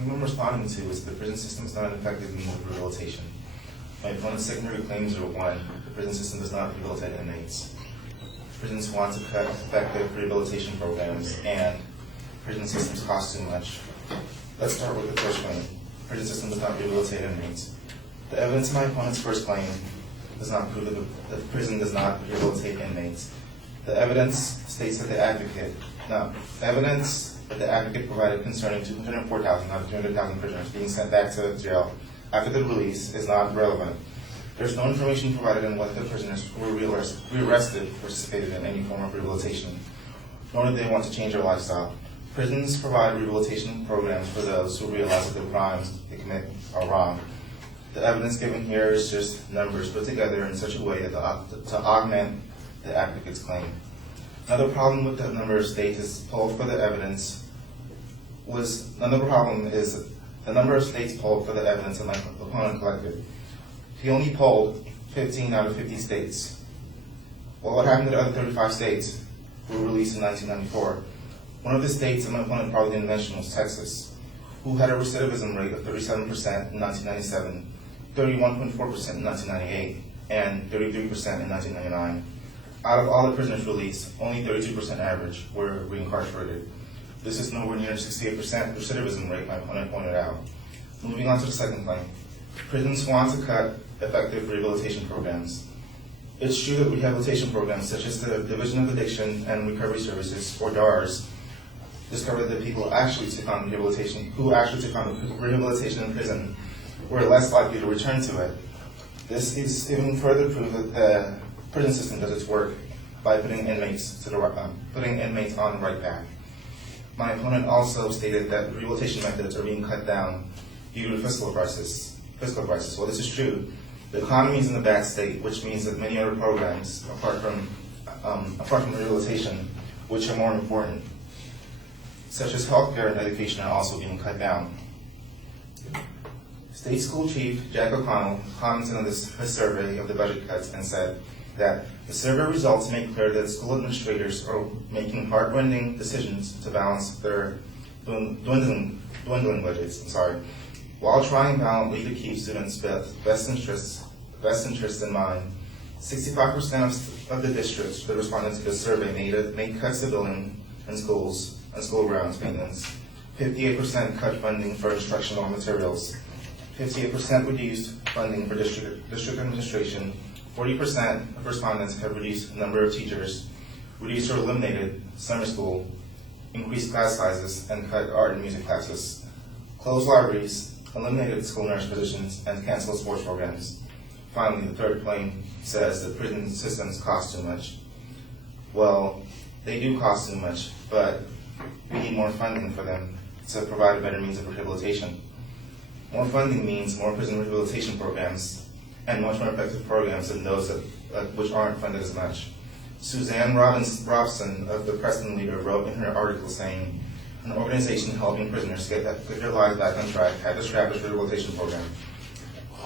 claim I'm responding to is the prison system is not effective in rehabilitation. My opponent's secondary claims are one, the prison system does not rehabilitate inmates. Prisons want to cut effective rehabilitation programs, and prison systems cost too much. Let's start with the first claim. Prison system does not rehabilitate inmates. The evidence in my opponent's first claim does not prove that the prison does not rehabilitate inmates. The evidence states that the advocate provided concerning 204,000, not 200,000 prisoners being sent back to jail after the release is not relevant. There's no information provided on whether the prisoners who were rearrested participated in any form of rehabilitation, nor did they want to change their lifestyle. Prisons provide rehabilitation programs for those who realize that the crimes they commit are wrong. The evidence given here is just numbers put together in such a way that to augment the advocate's claim. Another problem with the number of states polled for the evidence was the number of states polled for the evidence that my opponent collected. He only polled 15 out of 50 states. Well, what happened to the other 35 states who were released in 1994? One of the states that my opponent probably didn't mention was Texas, who had a recidivism rate of 37% in 1997, 31.4% in 1998, and 33% in 1999. Out of all the prisoners released, only 32% average were reincarcerated. This is nowhere near 68% recidivism rate my opponent pointed out. Moving on to the second claim. Prisons want to cut effective rehabilitation programs. It's true that rehabilitation programs such as the Division of Addiction and Recovery Services, or DARS, discovered that people who actually took on rehabilitation in prison were less likely to return to it. This is even further proof that the prison system does its work by putting inmates on the right path. My opponent also stated that rehabilitation methods are being cut down due to fiscal crisis. Well, this is true. The economy is in a bad state, which means that many other programs, apart from rehabilitation, which are more important, such as healthcare and education, are also being cut down. State School Chief Jack O'Connell commented on his survey of the budget cuts and said that the survey results make clear that school administrators are making heart-rending decisions to balance their dwindling budgets. While trying valiantly to keep students' best interests in mind. 65% of the districts that responded to the survey made cuts to building and schools and school grounds maintenance. 58% cut funding for instructional materials. 58% reduced funding for district administration. 40% of respondents have reduced the number of teachers, reduced or eliminated summer school, increased class sizes, and cut art and music classes, closed libraries, eliminated school nurse positions, and canceled sports programs. Finally, the third claim says that prison systems cost too much. Well, they do cost too much, but we need more funding for them to provide a better means of rehabilitation. More funding means more prison rehabilitation programs and much more effective programs than those which aren't funded as much. Suzanne Robson of the Preston Leader wrote in her article saying, an organization helping prisoners get their lives back on track had to establish a rehabilitation program.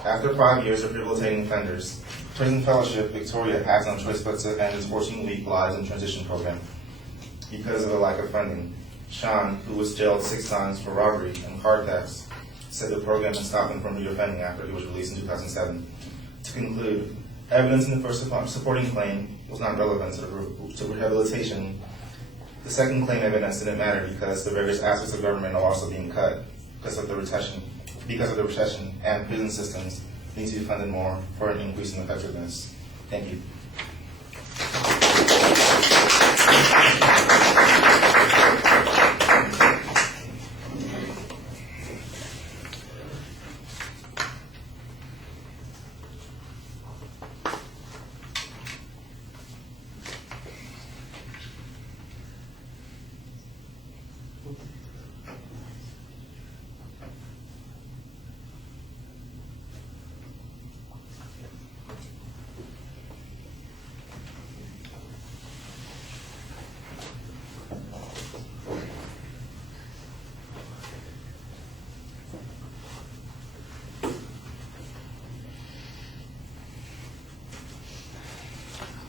After 5 years of rehabilitating offenders, Prison Fellowship Victoria has no choice but to end its 14-week Lives in Transition program because of a lack of funding. Sean, who was jailed 6 times for robbery and car thefts, said the program had stopped him from reoffending after he was released in 2007. To conclude, evidence in the first supporting claim was not relevant to rehabilitation. The second claim evidence didn't matter because the various aspects of government are also being cut because of the recession, and prison systems need to be funded more for an increase in effectiveness. Thank you.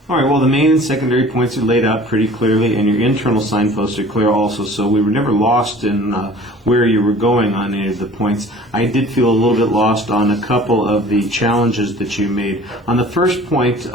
All right, well, the main and secondary points are laid out pretty clearly, and your internal signposts are clear also, so we were never lost in where you were going on any of the points. I did feel a little bit lost on a couple of the challenges that you made. On the first point,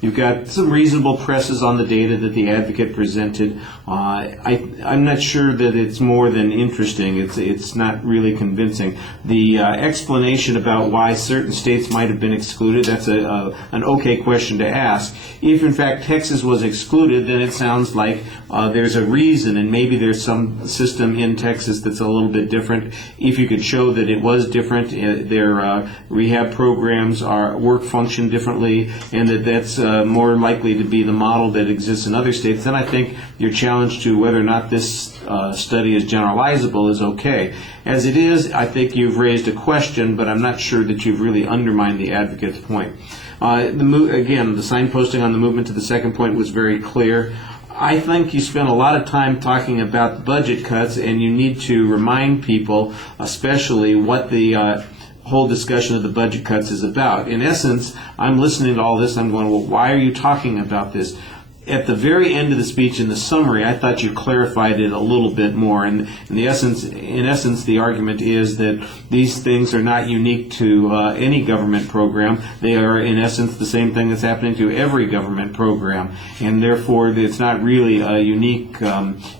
you've got some reasonable presses on the data that the advocate presented. I'm not sure that it's more than interesting. It's not really convincing. The explanation about why certain states might have been excluded, that's an okay question to ask. If in fact Texas was excluded, then it sounds like there's a reason, and maybe there's some system in Texas that's a little bit different. If you could show that it was different, their rehab programs function differently, and that's more likely to be the model that exists in other states, then I think your challenge to whether or not this study is generalizable is okay. As it is, I think you've raised a question, but I'm not sure that you've really undermined the advocate's point. Again, the signposting on the movement to the second point was very clear. I think you spent a lot of time talking about budget cuts, and you need to remind people, especially, what the whole discussion of the budget cuts is about. In essence, I'm listening to all this, I'm going, well, why are you talking about this? At the very end of the speech, in the summary, I thought you clarified it a little bit more. And in essence, the argument is that these things are not unique to any government program. They are, in essence, the same thing that's happening to every government program. And therefore, it's not really a unique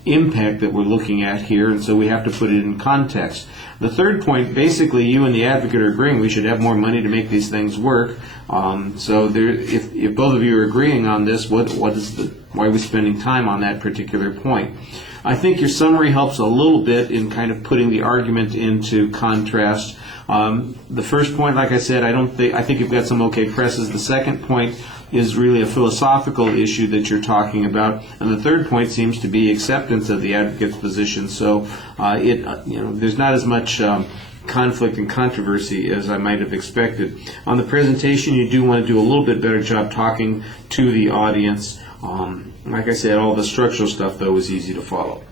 impact that we're looking at here, and so we have to put it in context. The third point, basically, you and the advocate are agreeing we should have more money to make these things work. So if both of you are agreeing on this, why are we spending time on that particular point? I think your summary helps a little bit in kind of putting the argument into contrast. The first point, like I said, I think you've got some okay presses. The second point is really a philosophical issue that you're talking about, and the third point seems to be acceptance of the advocate's position. So there's not as much conflict and controversy as I might have expected. On the presentation, you do want to do a little bit better job talking to the audience. Like I said, all the structural stuff, though, was easy to follow.